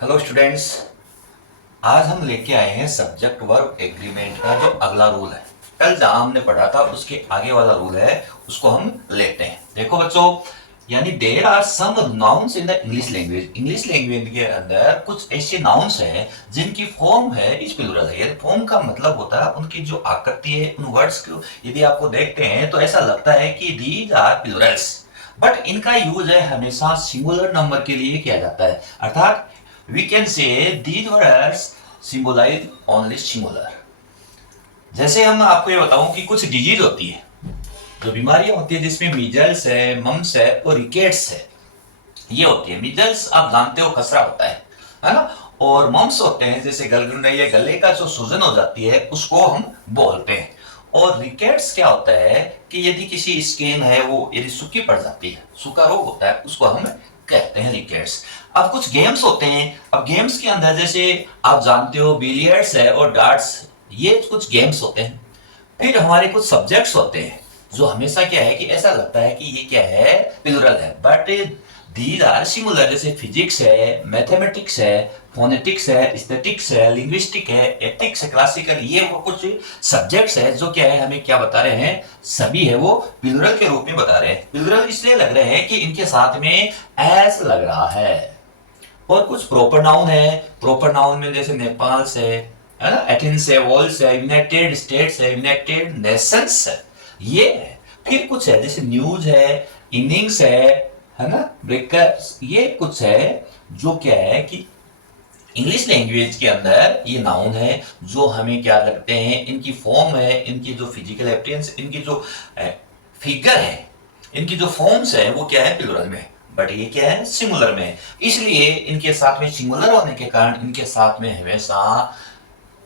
Hello students. आज हम लेके आए हैं सब्जेक्ट वर्ब एग्रीमेंट का जो अगला रूल है। कल जहां हमने पढ़ा था उसके आगे वाला रूल है, उसको हम लेते हैं। देखो बच्चों, यानी there are some nouns in the English language. English language के अंदर कुछ ऐसे नाउन्स हैं जिनकी फॉर्म है इस प्लूरल है। ये फॉर्म का मतलब होता है उनकी जो आकृति है, उन वर्ड्स को यदि आपको देखते हैं तो ऐसा लगता है कि दीज आर प्लूरल्स, बट इनका यूज है हमेशा सिंगुलर नंबर के लिए किया जाता है। अर्थात we can say these words symbolize only singular। जैसे हम आपको ये बताऊं कि कुछ डिजीज होती है, जो बीमारियां होती है जिसमें मीजल्स है, मम्स है और रिकेट्स है। ये होती है मीजल्स, आप जानते हो खसरा होता है ना। और मम्स होते हैं जैसे गलगुंडे या गले का जो सूजन हो जाती है उसको हम बोलते हैं। और रिकेट्स क्या होता है कि यदि किसी स्किन है वो यदि सूखी पड़ जाती है, सूखा रोग होता है, उसको हम कहते हैं रिकेट्स। अब कुछ गेम्स होते हैं। अब गेम्स के अंदर जैसे आप जानते हो बिलियर्ड्स है और डार्ट्स, ये कुछ गेम्स होते हैं। फिर हमारे कुछ सब्जेक्ट्स होते हैं जो हमेशा क्या है कि ऐसा लगता है कि ये क्या है, प्लूरल है, बट दीज आर सिंगुलर। जैसे फिजिक्स है, मैथमेटिक्स है, फोनेटिक्स है, एस्थेटिक्स है, लिंग्विस्टिक है, एथिक्स है, क्लासिकल, ये वो कुछ सब्जेक्ट्स है जो क्या है हमें क्या बता रहे हैं, सभी है वो प्लूरल के रूप में बता रहे हैं। प्लूरल इसलिए लग रहे हैं कि इनके साथ में एस लग रहा है। और कुछ प्रॉपर नाउन है। प्रॉपर नाउन में जैसे नेपाल से है ना, एथेंस है, वॉल्स है, यूनाइटेड स्टेट्स है, यूनाइटेड नेशंस है, ये है। फिर कुछ है जैसे न्यूज है, इनिंग्स है ना, ब्रेकर्स, ये कुछ है जो क्या है कि इंग्लिश लैंग्वेज के अंदर ये नाउन है जो हमें क्या लगते हैं, इनकी फॉर्म है, इनकी जो फिजिकल अपीयरेंस, इनकी जो फिगर है, इनकी जो फॉर्म्स है वो क्या है, प्लूरल में, बट ये क्या है, सिंगुलर में। इसलिए इनके साथ में सिंगुलर होने के कारण इनके साथ में हमेशा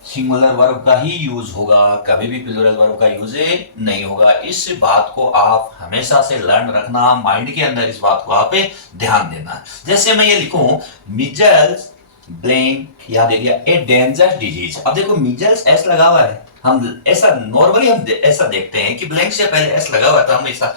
सिंगुलर वर्ब का ही यूज होगा, कभी भी प्लूरल वर्ब का यूज नहीं होगा। इस बात को आप हमेशा से लर्न रखना, माइंड के अंदर इस बात को आप ध्यान देना। जैसे मैं ये लिखूं मिजल्स ब्लैंक, याद एरिया ए डेंजरस डिजीज। अब देखो मिजल्स एस लगा हुआ है, हम ऐसा नॉर्मली हम ऐसा देखते हैं कि ब्लैंक से पहले एस लगा हुआ था, हम ऐसा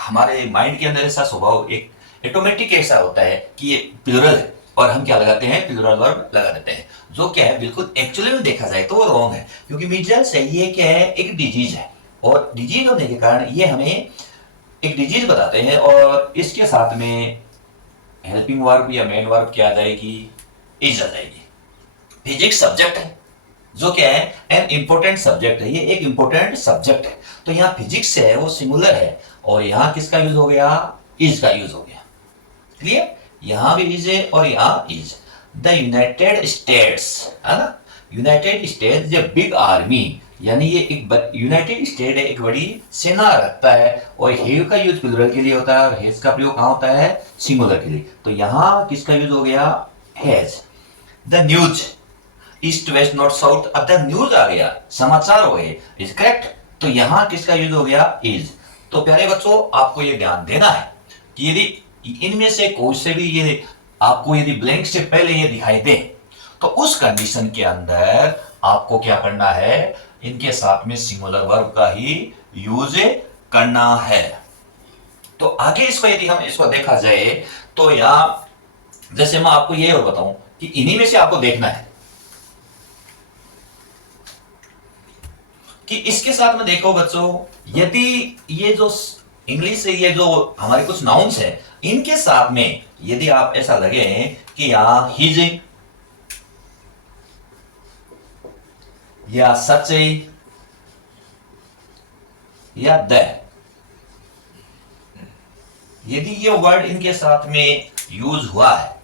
हमारे माइंड के अंदर ऐसा स्वभाव एक ऑटोमेटिक ऐसा होता है कि ये प्लूरल है और हम क्या लगाते हैं, प्लूरल वर्ब लगा देते हैं, जो क्या है बिल्कुल एक्चुअली में देखा जाए तो वो रॉन्ग है। क्योंकि मीजल्स है ये क्या है, एक डिजीज है, और डिजीज होने के कारण ये हमें एक डिजीज बताते हैं। और इसके साथ में हेल्पिंग वर्ब या मेन वर्ब क्या आ जाएगी, इज आ जाएगी। फिजिक्स सब्जेक्ट है जो क्या है, एन इंपॉर्टेंट सब्जेक्ट है, ये एक इंपॉर्टेंट सब्जेक्ट है। तो यहाँ फिजिक्स है वो सिंगुलर है और यहाँ किसका यूज हो गया, इज का यूज हो गया। क्लियर, यहां भी इज है और यहां इज। द यूनाइटेड स्टेट्स है ना, यूनाइटेड स्टेट्स जो बिग आर्मी, यानी ये एक यूनाइटेड स्टेट है, एक बड़ी सेना रखता है। और हेव का यूज प्लूरल के लिए होता है और हेज का प्रयोग कहां होता है, सिंगुलर के लिए। तो यहां किसका यूज हो गया, has. The news east west north south, अब द न्यूज आ गया, समाचार हो गए, इज करेक्ट। तो यहां किसका यूज हो गया, इज। तो प्यारे बच्चों आपको ये ध्यान देना है कि यदि इनमें से कोई से भी ये आपको यदि ब्लैंक से पहले ये दिखाई दे तो उस कंडीशन के अंदर आपको क्या करना है, इनके साथ में सिंगुलर वर्ब का ही यूज करना है। तो आगे इसको यदि हम इसको देखा जाए तो यहां जैसे मैं आपको ये और बताऊं कि इन्हीं में से आपको देखना है कि इसके साथ में देखो बच्चों, यदि ये जो इंग्लिश से ये जो हमारे कुछ नाउन्स है इनके साथ में यदि आप ऐसा लगे कि यहां हिज या सच या द, यदि ये वर्ड इनके साथ में यूज हुआ है,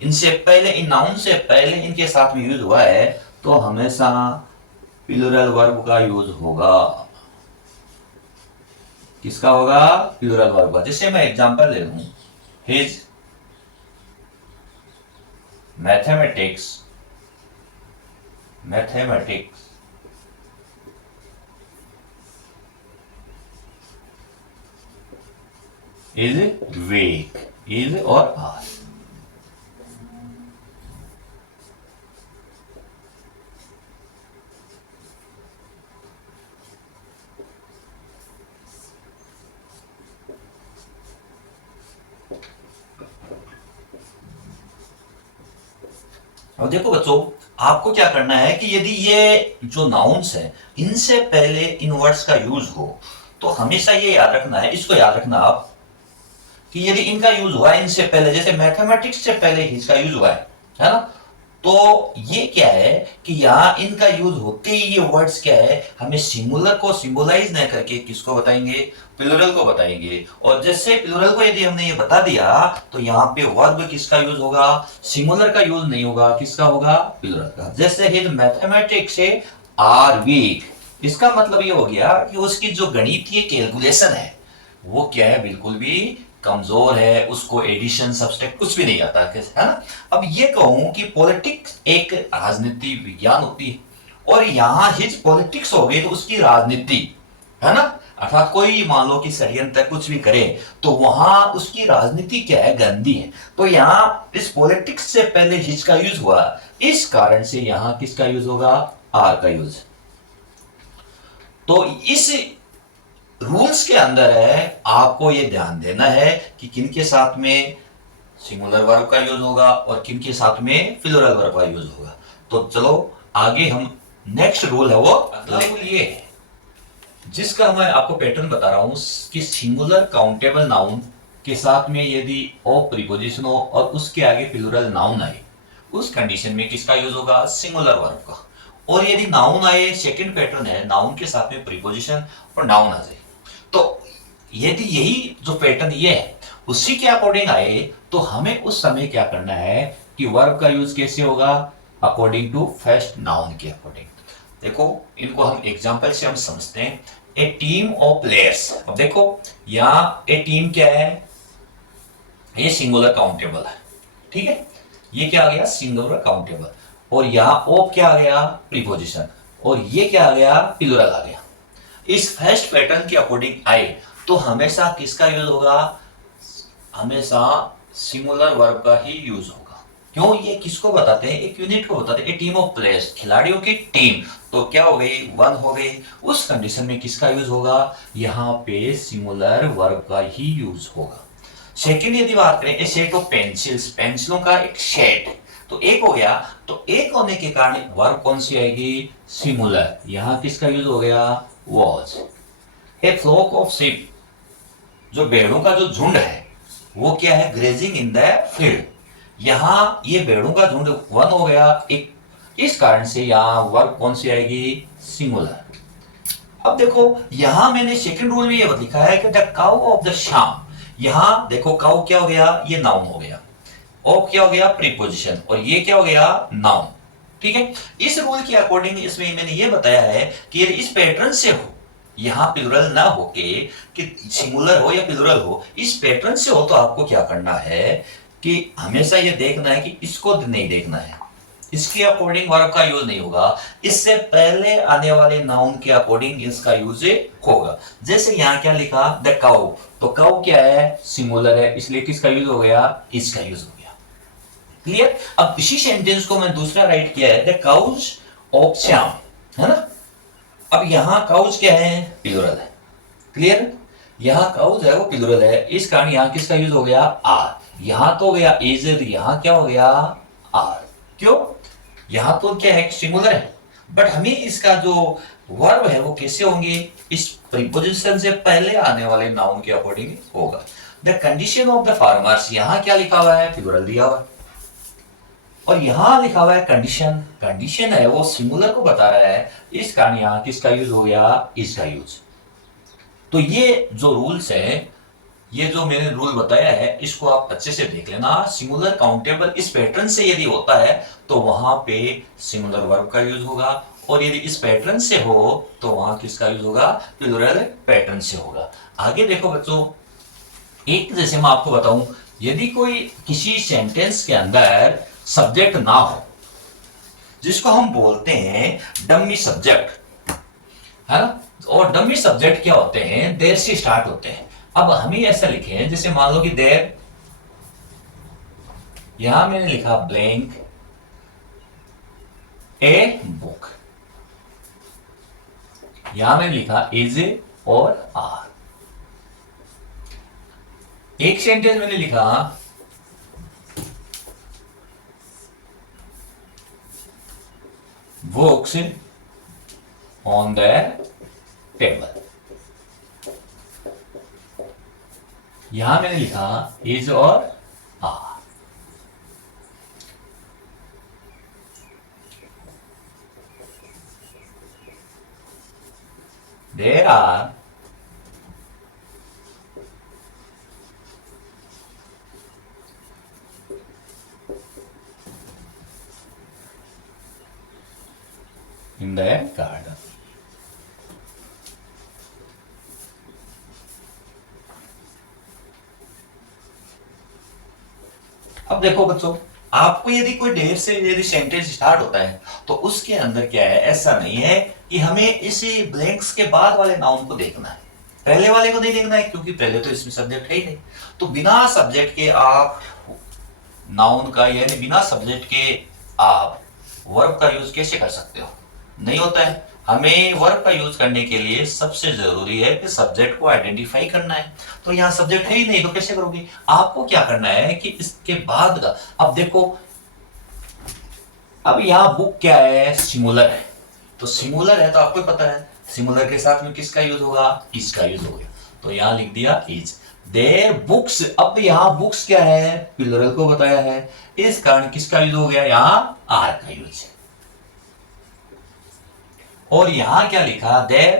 इनसे पहले, इन नाउन से पहले इनके साथ में यूज हुआ है, तो हमेशा प्लूरल वर्ब का यूज होगा। किसका होगा, प्लूरल वर्ब का। जैसे मैं एग्जांपल ले लूं, his mathematics, mathematics is weak, is और आर। अब देखो बच्चों, आपको क्या करना है कि यदि ये जो नाउन्स है इनसे पहले इन वर्ड्स का यूज हो तो हमेशा ये याद रखना है, इसको याद रखना आप कि यदि इनका यूज हुआ है इनसे पहले, जैसे मैथमेटिक्स से पहले इसका यूज हुआ है ना, तो ये क्या है कि यहां इनका यूज होते ही ये वर्ड्स क्या है, हमें सिंगुलर को सिंबलाइज न करके किसको बताएंगे, प्लूरल को बताएंगे। और जैसे प्लूरल को यदि हमने ये बता दिया तो यहाँ पे वर्ब किसका यूज होगा, सिंगुलर का यूज नहीं होगा, किसका होगा, प्लूरल का। जैसे हिज मैथमेटिक्स से आर वीक, इसका मतलब ये हो गया कि उसकी जो गणितीय कैलकुलेशन है वो क्या है, बिल्कुल भी कमजोर है, उसको एडिशन सब्सट्रैक्ट कुछ भी नहीं आता है ना। अब ये कहूं कि पॉलिटिक्स एक राजनीति विज्ञान होती है और यहां हिज पॉलिटिक्स हो गई तो उसकी राजनीति है ना, अर्थात कोई मान लो कि षड्यंत्र कुछ भी करे तो वहां उसकी राजनीति क्या है, गंदी है। तो यहां इस पॉलिटिक्स से पहले हिज का यूज हुआ, इस कारण से यहां किसका यूज होगा, आर का यूज। तो इस रूल्स के अंदर है, आपको ये ध्यान देना है कि किन के साथ में सिंगुलर वर्ब का यूज होगा और किन के साथ में प्लूरल वर्ब का यूज होगा। तो चलो आगे हम नेक्स्ट रूल है वो अगला रूल ये है, जिसका मैं आपको पैटर्न बता रहा हूं कि सिंगुलर काउंटेबल नाउन के साथ में यदि ओ प्रीपोजिशन हो और उसके आगे प्लूरल नाउन आए, उस कंडीशन में किसका यूज होगा, सिंगुलर वर्ब का। और यदि नाउन आए, सेकंड पैटर्न है, नाउन के साथ में प्रीपोजिशन और नाउन आ जाए, तो यदि यही जो पैटर्न ये है उसी के अकॉर्डिंग आए तो हमें उस समय क्या करना है कि वर्ब का यूज कैसे होगा, अकॉर्डिंग टू फर्स्ट नाउन के अकॉर्डिंग। देखो इनको हम एग्जांपल से हम समझते हैं। ए टीम ऑफ प्लेयर्स, अब देखो यहां ए टीम क्या है, ये सिंगुलर काउंटेबल है, ठीक है, ये क्या आ गया, सिंगुलर काउंटेबल। और यहां ऑफ क्या आ गया, प्रीपोजिशन, और ये क्या आ गया, प्लूरल आ गया। इस फर्स्ट पैटर्न के अकॉर्डिंग आए तो हमेशा किसका यूज होगा, हमेशा सिंगुलर वर्ब का ही यूज होगा। क्यों, ये किसको बताते हैं, एक यूनिट को बताते हैं, टीम ऑफ प्लेयर्स, खिलाड़ियों की टीम। तो क्या हो गई, वन हो गई, उस कंडीशन में किसका यूज होगा, यहां पे सिंगुलर वर्ब का ही यूज होगा। सेकंड यदि बात करें, ए सेट ऑफ पेंसिल्स, पेंसिलों का एक सेट, तो एक हो गया, तो एक होने के कारण वर्ब कौन सी आएगी, सिंगुलर, यहां किसका यूज हो गया, was. A flock of sheep, जो भेड़ों का जो झुंड है वो क्या है, ग्रेजिंग इन द फील्ड, यहां ये भेड़ों का झुंड वन हो गया एक, इस कारण से यहां वर्ब कौन सी आएगी, सिंगुलर। अब देखो यहां मैंने सेकंड रूल में ये लिखा है कि द काउ ऑफ द शाम, यहां देखो काउ क्या हो गया, ये नाउन हो गया, ऑफ क्या हो गया, प्रीपोजिशन, और ये क्या हो गया, नाउन, ठीक है। इस रूल के अकॉर्डिंग इसमें मैंने ये बताया है कि यदि इस पैटर्न से हो, यहां प्लूरल ना होके कि सिंगुलर हो या प्लूरल हो, इस पैटर्न से हो तो आपको क्या करना है कि हमेशा ये देखना है कि इसको नहीं देखना है, इसके अकॉर्डिंग वर्ब का यूज नहीं होगा, इससे पहले आने वाले नाउन के अकॉर्डिंग इसका यूज होगा। जैसे यहां क्या लिखा, द काउ, तो काउ क्या है, सिंगुलर है, इसलिए किसका यूज हो गया, इसका यूज हो गया। क्लियर। अब इसी सेंटेंस को मैं दूसरा राइट किया है, द काउज ऑफ श्याम, है ना। अब यहां काउज क्या है, प्लूरल है, क्लियर, यहां काउज है वो प्लूरल है, इस कारण यहां किसका यूज हो गया, आर, यहां तो हो गया इज, यहां क्या हो गया, आर। क्यों, यहां तो क्या है, सिंगुलर है, बट हमें इसका जो वर्ब है वो कैसे होंगे, इस प्रीपोजिशन से पहले आने वाले नाउन के अकॉर्डिंग होगा। The condition of the farmers, यहां क्या लिखा हुआ है, प्लूरल दिया हुआ है, और यहां लिखा हुआ है कंडीशन, कंडीशन है वो सिंगुलर को बता रहा है, इस कारण यहां किसका यूज हो गया, इसका यूज। तो ये जो रूल्स है, ये जो मैंने रूल बताया है, इसको आप अच्छे से देख लेना। सिंगुलर काउंटेबल इस पैटर्न से यदि होता है तो वहां पे सिंगुलर वर्ब का यूज होगा, और यदि इस पैटर्न से हो तो वहां किसका यूज होगा, प्लूरल पैटर्न से होगा। आगे देखो बच्चों, एक जैसे मैं आपको बताऊं, यदि कोई किसी सेंटेंस के अंदर सब्जेक्ट ना हो, जिसको हम बोलते हैं डमी सब्जेक्ट, है ना, और डमी सब्जेक्ट क्या होते हैं, देर से स्टार्ट होते हैं। अब हम ही ऐसा लिखे हैं, जैसे मान लो कि देर, यहां मैंने लिखा ब्लैंक ए बुक, यहां मैंने लिखा इज और आर। एक सेंटेंस मैंने लिखा बुक्स ऑन द टेबल। यहां मैंने लिखा इज और are. There are in the garden। अब देखो बच्चों, आपको यदि कोई ढेर से यदि सेंटेंस स्टार्ट होता है तो उसके अंदर क्या है, ऐसा नहीं है कि हमें इसी ब्लैंक्स के बाद वाले नाउन को देखना है, पहले वाले को नहीं देखना है, क्योंकि पहले तो इसमें सब्जेक्ट है ही नहीं। तो बिना सब्जेक्ट के आप नाउन का यानी बिना सब्जेक्ट के आप वर्ब का यूज कैसे कर सकते हो? नहीं होता है। हमें वर्ब का यूज करने के लिए सबसे जरूरी है कि सब्जेक्ट को आइडेंटिफाई करना है। तो यहां सब्जेक्ट है ही नहीं तो कैसे करोगे? आपको क्या करना है कि इसके बाद का, अब देखो, अब यहां बुक क्या है, सिंगुलर है, तो सिंगुलर है तो आपको पता है सिंगुलर के साथ में किसका यूज होगा, इसका यूज हो गया, तो यहां लिख दिया इज देयर बुक्स। अब यहां बुक्स क्या है, प्लूरल को बताया है, इस कारण किसका यूज हो गया, यहां आर का यूज है। और यहां क्या लिखा, there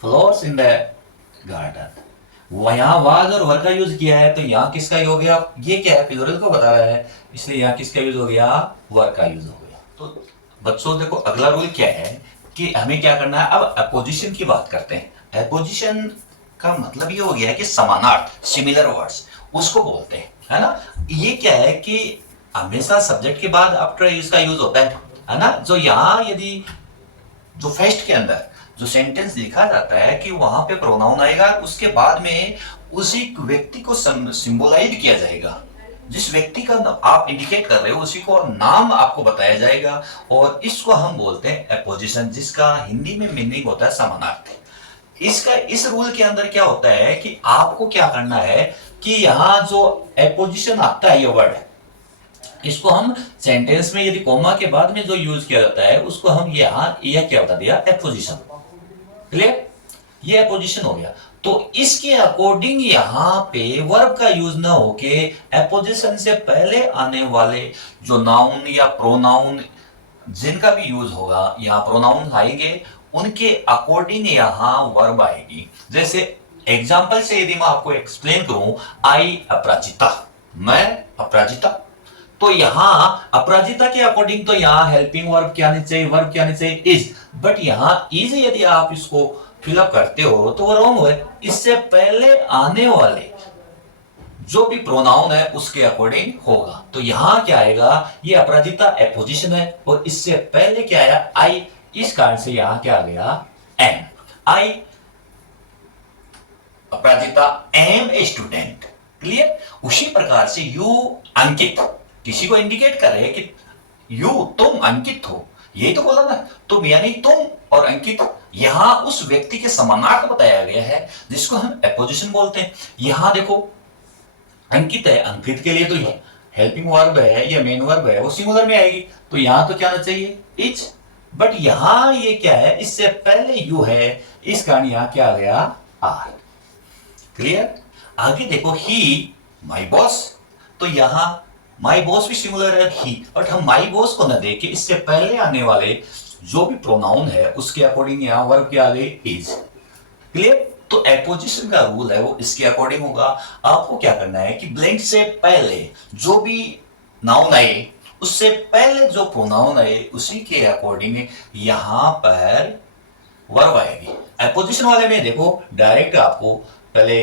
flowers in the garden, यहां वाज और वर का यूज किया है, तो यहां किसका यूज हो गया, ये क्या है, प्लूरल को बता रहा है, इसलिए यहां किसका यूज हो गया, वर का यूज हो गया। तो बच्चों देखो अगला रूल क्या है कि हमें क्या करना है, अब अपोजिशन की बात करते हैं। अपोजिशन का मतलब ये हो गया कि समानार्थ, सिमिलर वर्ड्स उसको बोलते हैं, है ना। ये क्या है कि हमेशा सब्जेक्ट के बाद आफ्टर इसका यूज होता है ना। जो यहां यदि जो फर्स्ट के अंदर जो सेंटेंस लिखा जाता है कि वहां पे प्रोनाउन आएगा, उसके बाद में उसी व्यक्ति को सिंबलाइज किया जाएगा, जिस व्यक्ति का आप इंडिकेट कर रहे हो उसी को नाम आपको बताया जाएगा, और इसको हम बोलते हैं अपोजिशन, जिसका हिंदी में मीनिंग होता है समानार्थी। इसका इस रूल के अंदर क्या होता है कि आपको क्या करना है कि यहां जो अपोजिशन आता है, ये वर्ड इसको हम सेंटेंस में यदि कोमा के बाद में जो यूज किया जाता है उसको हम यहां यह क्या बता दिया, अपोजिशन। क्लियर, ये अपोजिशन हो गया। तो इसके अकॉर्डिंग यहां पे वर्ब का यूज ना होके अपोजिशन से पहले आने वाले जो नाउन या प्रोनाउन जिनका भी यूज होगा, यहां प्रोनाउन आएंगे, उनके अकॉर्डिंग यहां वर्ब आएगी। जैसे एग्जांपल से यदि मैं आपको एक्सप्लेन करूं, आई अपराजिता, मैं अपराजिता, तो यहां अपराजिता के अकॉर्डिंग तो यहां हेल्पिंग वर्ब क्या आनी चाहिए, वर्ब क्या आनी चाहिए, इज। बट यहां इज यदि आप इसको फिलअप करते हो तो वो रॉन्ग है। इससे पहले आने वाले जो भी प्रोनाउन है उसके अकॉर्डिंग होगा। तो यहां क्या आएगा, ये अपराजिता अपोजिशन है, और इससे पहले क्या आया, आई, इस कारण से यहां क्या आ गया, am. I Aparajita am a student. Clear. उसी प्रकार से यू अंकित, किसी को इंडिकेट कर रहे हैं कि यू तुम अंकित हो, यही तो बोला ना, तुम यानी तुम और अंकित, यहां उस व्यक्ति के समानार्थ बताया गया है जिसको हम अपोजिशन बोलते हैं। यहां देखो अंकित है, अंकित के लिए तो ये हेल्पिंग वर्ब है या मेन वर्ब है, वो सिंगुलर में आएगी, तो यहां तो क्या आना चाहिए, इज। बट यहां ये क्या है, इससे पहले यू है, इस कारण यहां क्या आ गया, आर। क्लियर। आगे देखो, ही माई बॉस, तो यहां माई बॉस भी सिंगुलर है, ही, बट हम माई बॉस को ना देखे इससे पहले आने वाले जो भी प्रोनाउन है उसके अकॉर्डिंग यहां वर्ब क्या आ गई, इज। क्लियर। तो एपोजिशन का रूल है वो इसके अकॉर्डिंग होगा। आपको क्या करना है कि ब्लैंक से पहले जो भी नाउन आए उससे पहले जो प्रोनाउन आए उसी के अकॉर्डिंग यहां पर वर्ब आएगी। एपोजिशन वाले में देखो डायरेक्ट आपको पहले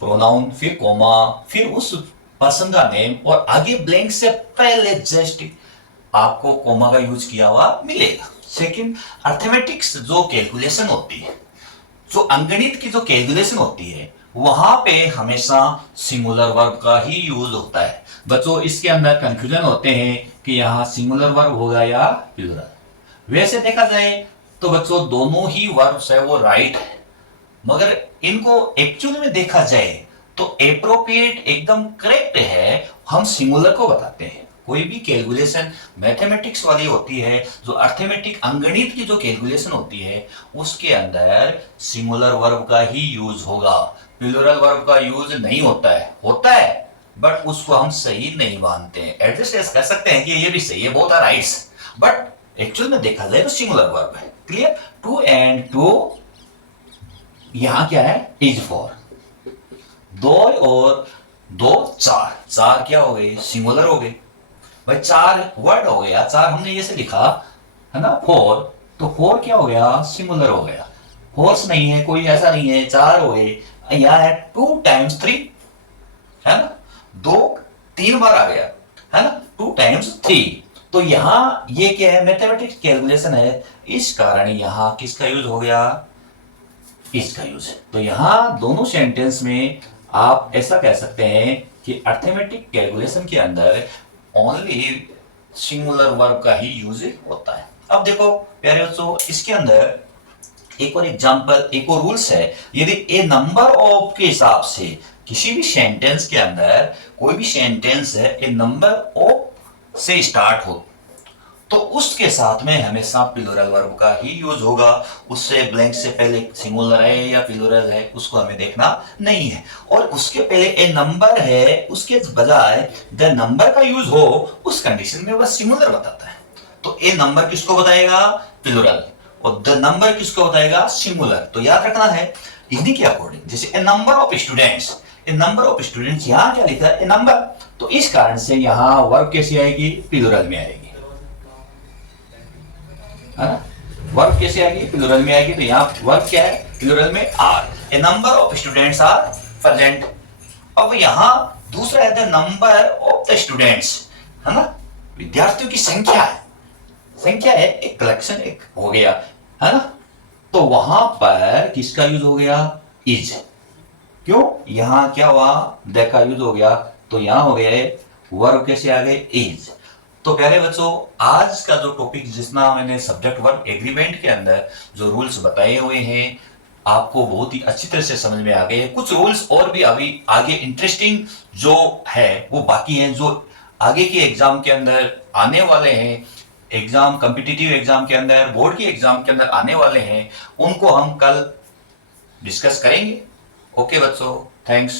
प्रोनाउन, फिर कोमा, फिर उस पर्सन का नेम, और आगे ब्लैंक से पहले जस्ट आपको कोमा का यूज किया हुआ मिलेगा। सेकंड, अर्थमेटिक्स जो कैलकुलेशन होती है, जो अंगणित की जो कैलकुलेशन होती है, वहां पे हमेशा सिंगुलर वर्ब का ही यूज होता है। बच्चों इसके अंदर कंफ्यूजन होते हैं कि यहां सिंगुलर वर्ब होगा या प्लूरल। वैसे देखा जाए तो बच्चों दोनों ही वर्ब्स है वो राइट है, मगर इनको एक्चुअल में देखा जाए तो एप्रोप्रिएट एकदम करेक्ट है, हम सिंगुलर को बताते हैं। कोई भी कैलकुलेशन मैथमेटिक्स वाली होती है, जो अर्थमेटिक अंगणित की जो कैलकुलेशन होती है, उसके अंदर सिंगुलर वर्ब का ही यूज होगा, प्लूरल वर्ब का यूज नहीं होता है बट उसको हम सही नहीं मानते हैं। एडजस्ट कर सकते हैं कि ये भी सही है, both are rights, but actual में देखा जाए तो सिंगुलर वर्ब है। क्लियर? टू एंड टू, यहां क्या है? Is four. दो और दो चार, चार क्या हो गए? सिंगुलर हो गए भाई, चार वर्ड हो गया, चार हमने ये से लिखा है ना, फोर, तो फोर क्या हो गया? सिंगुलर हो गया। फोर्स नहीं है, कोई ऐसा नहीं है, चार हो गए। यहां है 2 टाइम्स 3, है ना, दो 3 बार आ गया, है ना, 2 टाइम्स 3। तो यहां ये क्या है? मैथमेटिक्स कैलकुलेशन है, इस कारण यहां किसका यूज हो गया? इसका यूज है। तो यहां दोनों सेंटेंस में आप ऐसा कह सकते हैं कि अर्थमेटिक कैलकुलेशन के अंदर ओनली सिंगुलर वर्ब का ही यूज होता है। अब देखो प्यारे बच्चों, इसके अंदर एक और एग्जांपल, एक और रूल्स है। यदि ए नंबर ऑफ के हिसाब से किसी भी सेंटेंस के अंदर, कोई भी सेंटेंस है ए नंबर ऑफ से स्टार्ट हो, तो उसके साथ में हमेशा प्लूरल वर्ब का ही यूज होगा। उससे ब्लैंक से पहले सिंगुलर है या प्लूरल है उसको हमें देखना नहीं है। और उसके पहले ए नंबर है, उसके बजाय द नंबर का यूज हो, उस कंडीशन में वह सिंगुलर बताता है। तो ए नंबर किसको बताएगा? प्लूरल। और द नंबर किसको बताएगा? सिंगुलर। तो याद रखना है इन्हीं के अकॉर्डिंग। जैसे a number of students, a number of students, यहां क्या लिखा है? A number. तो इस कारण से यहां वर्ब कैसी आएगी? प्लूरल में आएगी, है ना। वर्ब कैसे आएगी? प्लूरल में आएगी। तो यहाँ वर्ब क्या है? प्लूरल में are. A number of students are present. अब यहाँ दूसरा है the number of the students, है ना, विद्यार्थियों की संख्या है, संख्या है, एक कलेक्शन एक हो गया, है ना। तो वहां पर किसका यूज हो गया? इज। क्यों? यहां क्या हुआ? द का यूज हो गया, तो यहां हो गया वर्ब कैसे आ गए? इज। तो प्यारे बच्चों, आज का जो टॉपिक जिसमें मैंने सब्जेक्ट वर्ब एग्रीमेंट के अंदर जो रूल्स बताए हुए हैं, आपको बहुत ही अच्छी तरह से समझ में आ गए हैं। कुछ रूल्स और भी अभी आगे इंटरेस्टिंग जो है वो बाकी हैं, जो आगे के एग्जाम के अंदर आने वाले हैं, एग्जाम कॉम्पिटिटिव एग्जाम के अंदर, बोर्ड की एग्जाम के अंदर आने वाले हैं, उनको हम कल डिस्कस करेंगे। ओके बच्चों, थैंक्स।